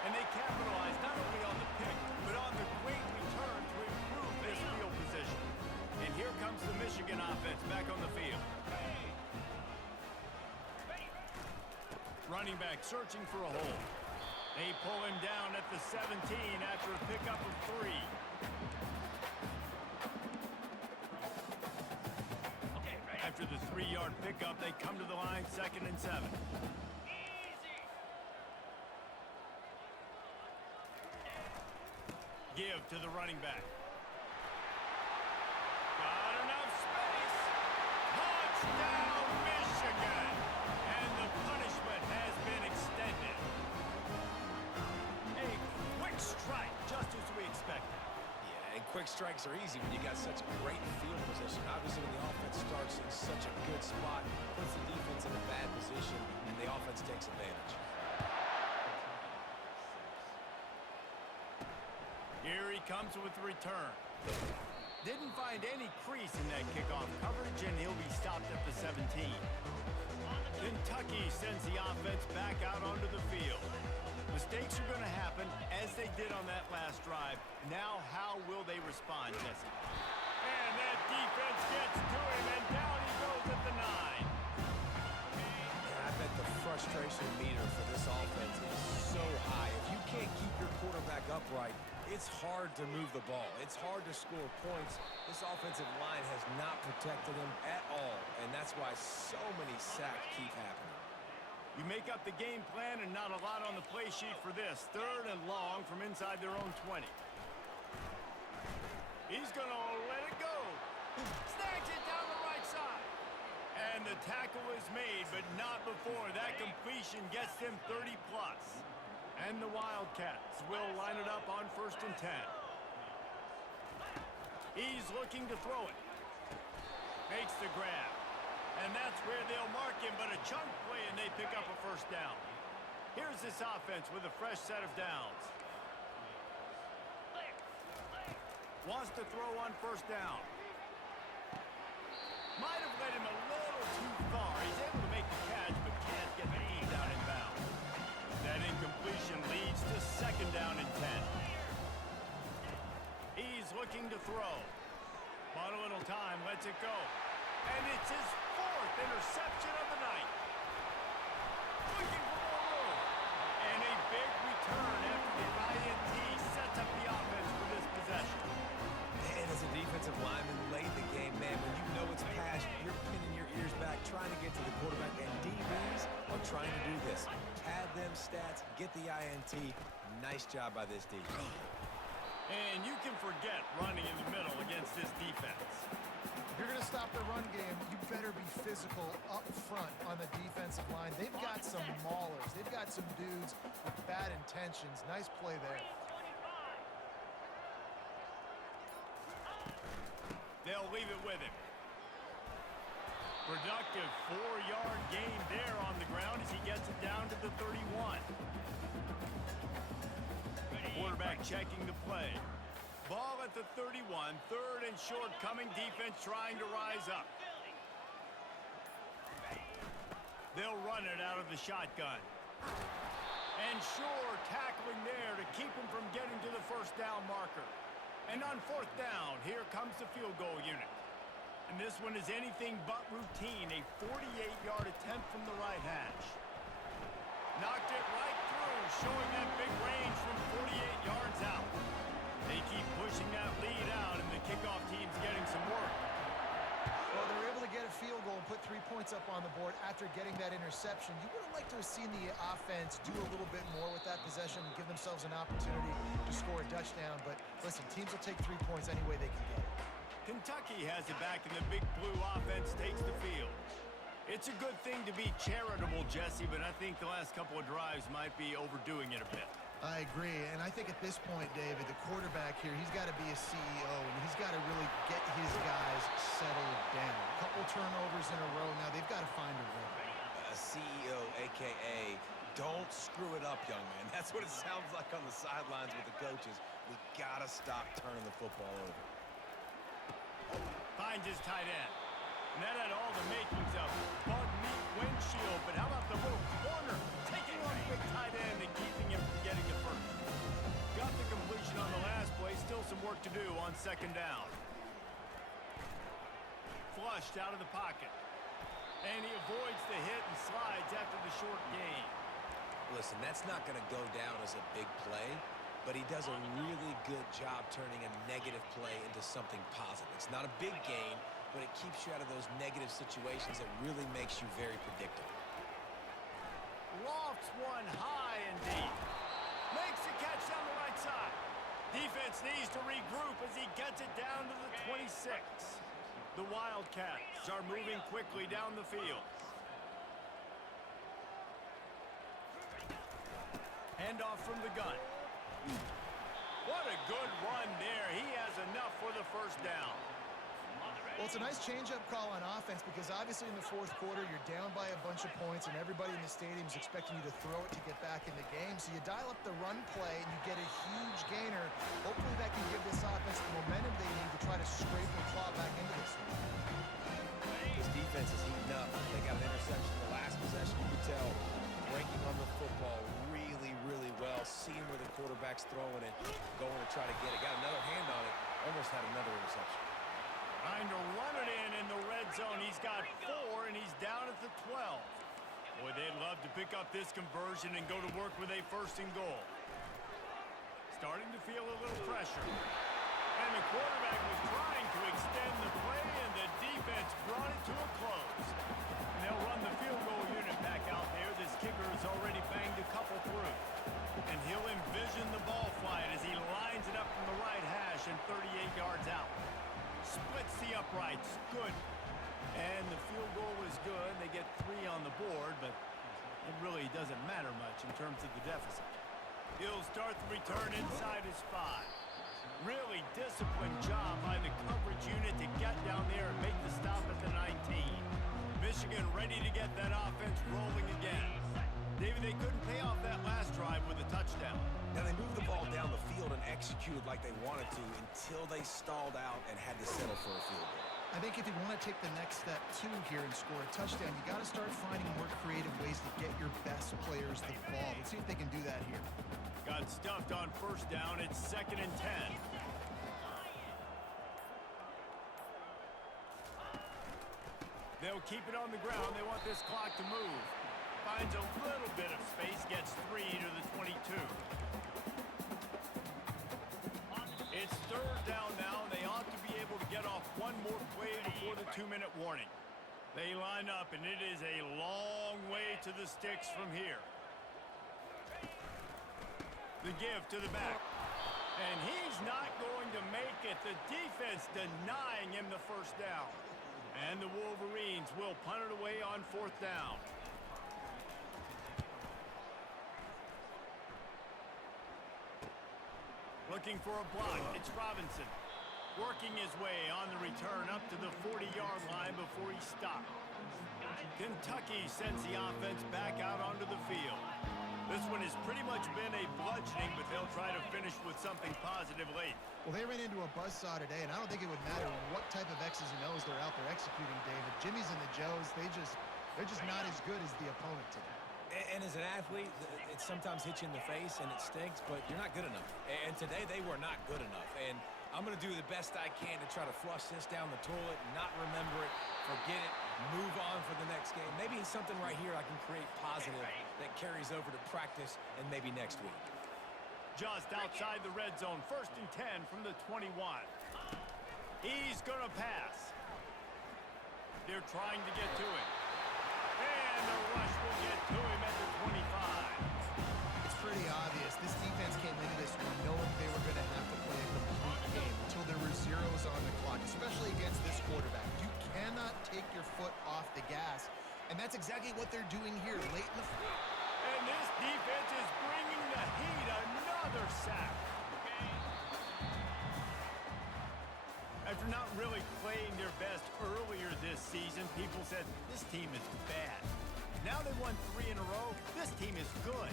And they capitalize not only on the pick, but on the great return to improve this field position. And here comes the Michigan offense back on the field. Running back searching for a hole. They pull him down at the 17 after a pickup of 3. After the 3-yard pickup, they come to the line 2nd and 7. Give to the running back. Got enough space. Touchdown, Michigan. And the punishment has been extended. A quick strike, just as we expected. Yeah, and quick strikes are easy when you got such great field position. Obviously, when the offense starts in such a good spot, puts the defense in a bad position, and the offense takes advantage. Here he comes with the return. Didn't find any crease in that kickoff coverage, and he'll be stopped at the 17. Kentucky sends the offense back out onto the field. Mistakes are going to happen, as they did on that last drive. Now, how will they respond, Jesse? And that defense gets to him, and down he goes at the 9. And I bet the frustration meter for this offense is so high. If you can't keep your quarterback upright, it's hard to move the ball. It's hard to score points. This offensive line has not protected him at all, and that's why so many sacks keep happening. You make up the game plan, and not a lot on the play sheet for this. 3rd and long from inside their own 20. He's going to let it go. Snags it down the right side. And the tackle is made, but not before that completion gets them 30+. And the Wildcats will line it up on 1st and 10. He's looking to throw it. Makes the grab. And that's where they'll mark him, but a chunk play, and they pick up a 1st down. Here's this offense with a fresh set of downs. Wants to throw on 1st down. Might have led him a little too far. He's able to make the catch, but can't get the team down in bounds. That incompletion leads to 2nd down and 10. He's looking to throw. Bought a little time, lets it go. And it's his 4th interception of the night. Looking for more room. And a big return after the INT sets up the offense for this possession. And as a defensive lineman late in the game, man, when you know it's pass, you're pinning your ears back, trying to get to the quarterback, and DBs are trying to do this. Pad them stats, get the INT. Nice job by this defense. And you can forget running in the middle against this defense. run game, you better be physical up front on the defensive line. They've got some maulers. They've got some dudes with bad intentions. Nice play there. They'll leave it with him. Productive 4-yard gain there on the ground as he gets it down to the 31. Quarterback checking the play. Ball at the 31, third and short coming, defense trying to rise up. They'll run it out of the shotgun. And sure, tackling there to keep him from getting to the first down marker. And on fourth down, here comes the field goal unit. And this one is anything but routine, a 48-yard attempt from the right hash. Knocked it right through, showing that big range from 48 yards out. They keep pushing that lead out, and the kickoff team's getting some work. Well, they're able to get a field goal and put 3 points up on the board after getting that interception. You would have liked to have seen the offense do a little bit more with that possession and give themselves an opportunity to score a touchdown. But listen, teams will take 3 points any way they can get it. Kentucky has it back, and the big blue offense takes the field. It's a good thing to be charitable, Jesse, but I think the last couple of drives might be overdoing it a bit. I agree, and I think at this point, David, the quarterback here, he's got to be a CEO, and he's got to really get his guys settled down. A couple turnovers in a row now. They've got to find a rhythm. A CEO, a.k.a. don't screw it up, young man. That's what it sounds like on the sidelines with the coaches. We got to stop turning the football over. Finds his tight end. And that had all the makings of bug meat windshield, but how about the little corner taking on the big tight end and keeping him from getting the first? Got the completion on the last play, still some work to do on second down. Flushed out of the pocket. And he avoids the hit and slides after the short gain. Listen, that's not going to go down as a big play, but he does a really good job turning a negative play into something positive. It's not a big gain, but it keeps you out of those negative situations that really makes you very predictable. Lofts one high and deep. Makes the catch down the right side. Defense needs to regroup as he gets it down to the 26. The Wildcats are moving quickly down the field. Handoff from the gun. What a good run there. He has enough for the first down. Well, it's a nice change-up call on offense because obviously in the fourth quarter, you're down by a bunch of points and everybody in the stadium is expecting you to throw it to get back in the game. So you dial up the run play and you get a huge gainer. Hopefully that can give this offense the momentum they need to try to scrape and claw back into this one. This defense is heating up. They got an interception in the last possession. You can tell breaking on the football really, really well. Seeing where the quarterback's throwing it, going to try to get it. Got another hand on it. Almost had another interception. Trying to run it in the red zone. He's got 4, and he's down at the 12. Boy, they'd love to pick up this conversion and go to work with a first and goal. Starting to feel a little pressure. And the quarterback was trying to extend the play, and the defense brought it to a close. And they'll run the field goal unit back out there. This kicker has already banged a couple through. And he'll envision the ball flying as he lines it up from the right hash and 38 yards out. Splits the uprights. Good. And the field goal is good. They get 3 on the board, but it really doesn't matter much in terms of the deficit. He'll start the return inside his 5. Really disciplined job by the coverage unit to get down there and make the stop at the 19. Michigan ready to get that offense rolling again. David, they couldn't pay off that last drive with a touchdown. Now, they moved the ball down the field and executed like they wanted to until they stalled out and had to settle for a field goal. I think if you want to take the next step, too, here and score a touchdown, you got to start finding more creative ways to get your best players the ball. Let's see if they can do that here. Got stuffed on first down. It's 2nd and 10. They'll keep it on the ground. They want this clock to move. Finds a little bit of space, gets 3 to the 22. It's 3rd down now, and they ought to be able to get off one more play before the 2-minute warning. They line up, and it is a long way to the sticks from here. The give to the back. And he's not going to make it. The defense denying him the first down. And the Wolverines will punt it away on 4th down. Looking for a block. It's Robinson. Working his way on the return up to the 40-yard line before he stopped. Kentucky sends the offense back out onto the field. This one has pretty much been a bludgeoning, but they'll try to finish with something positive late. Well, they ran into a buzzsaw today, and I don't think it would matter what type of X's and O's they're out there executing, David. Jimmy's and the Joes, they're just not as good as the opponent today. And as an athlete, it sometimes hits you in the face and it stinks, but you're not good enough. And today they were not good enough. And I'm going to do the best I can to try to flush this down the toilet, not remember it, forget it, move on for the next game. Maybe something right here I can create positive that carries over to practice and maybe next week. Just outside the red zone, 1st and 10 from the 21. He's going to pass. They're trying to get to him. And the rush will get to him at the 25. It's pretty obvious. This defense came into this one knowing they were going to have to play a complete game until there were zeros on the clock, especially against this quarterback. You cannot take your foot off the gas, and that's exactly what they're doing here late in the field. And this defense is bringing the heat. Another sack. After not really playing their best earlier this season, people said this team is bad. Now they won 3 in a row. This team is good.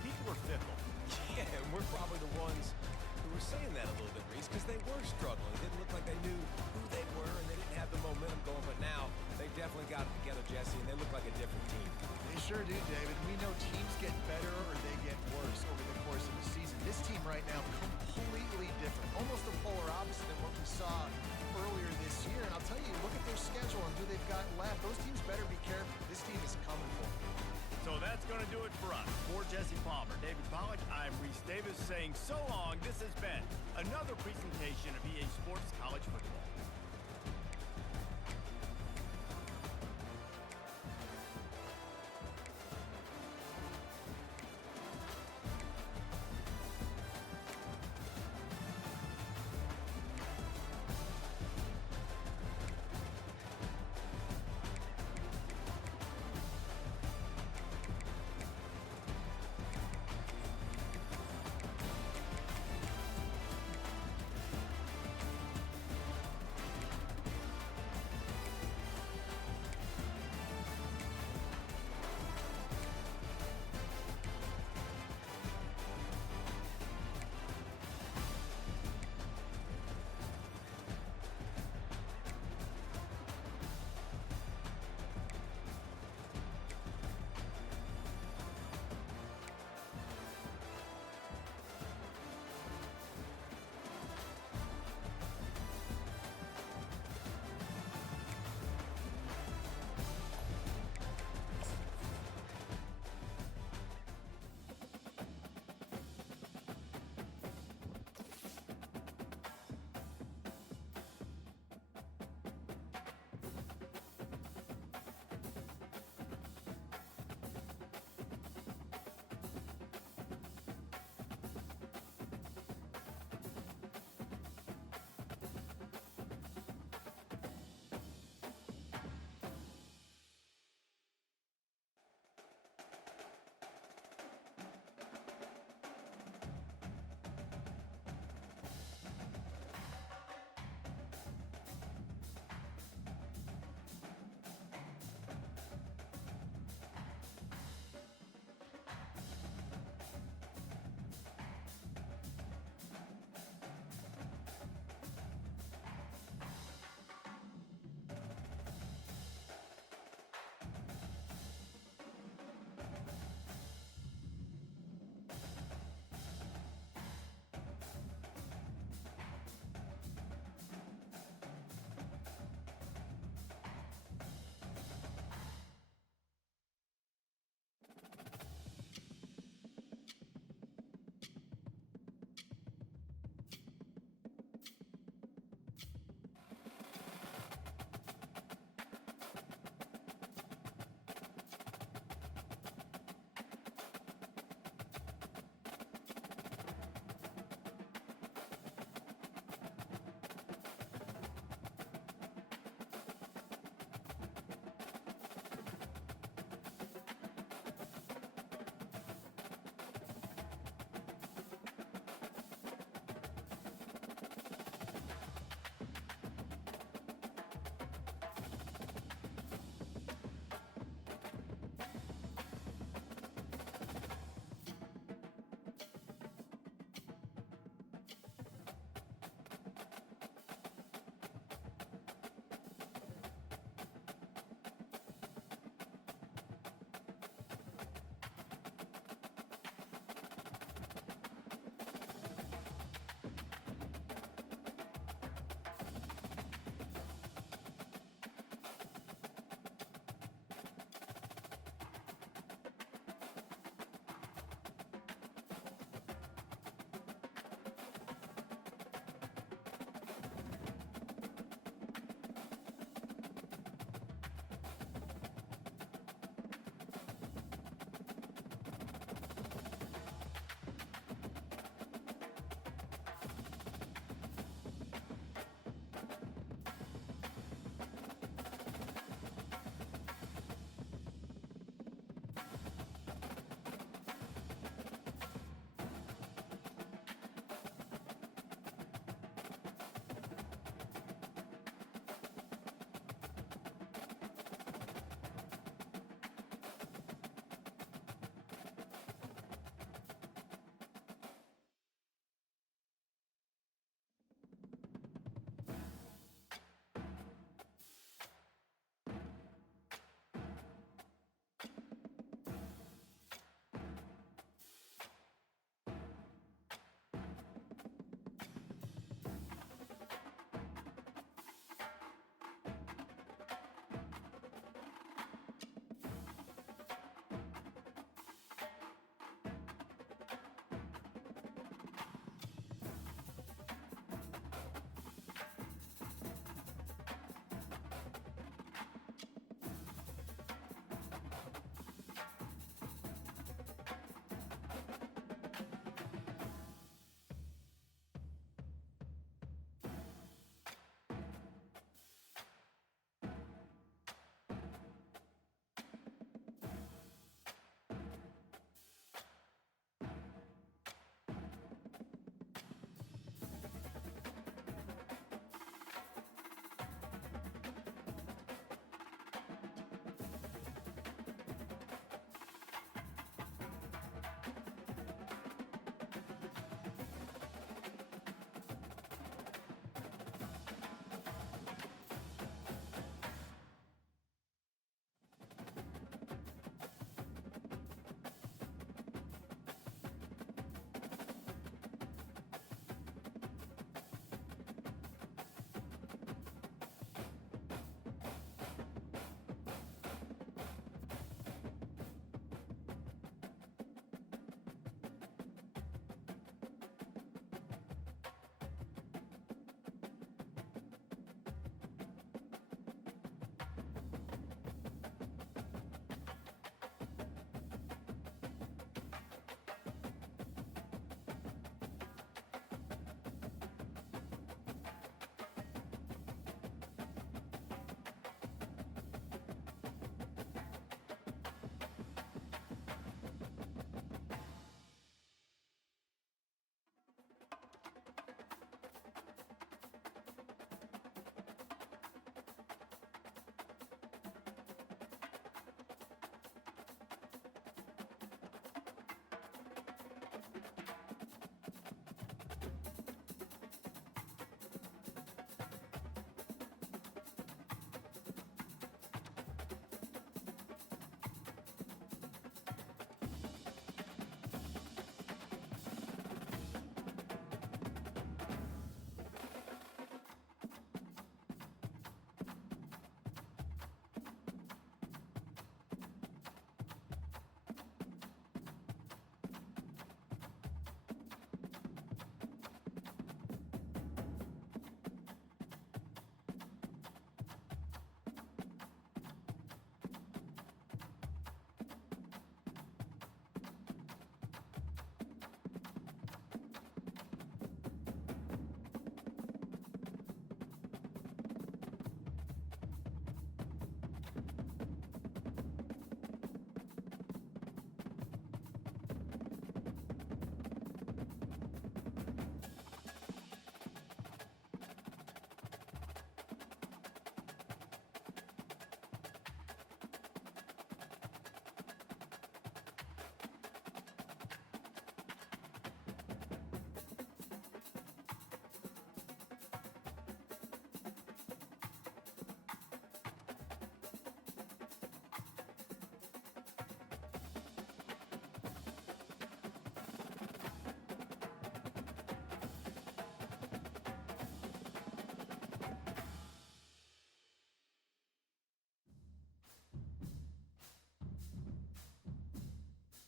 People are fickle. Yeah, and we're probably the ones who were saying that a little bit, Reese, because they were struggling. It didn't look like they knew who they were, and they didn't have the momentum going. But now they definitely got it together, Jesse, and they look like a different team. They sure do, David. We know teams get better or they get worse over the course of the season. This team right now, completely different. Almost the polar opposite than what we saw earlier this year. And I'll tell you, look at their schedule and who they've got left. Those teams better be careful. This team is coming for them. So that's going to do it for us. For Jesse Palmer, David Pollack, I'm Reese Davis saying so long. This has been another presentation of EA Sports College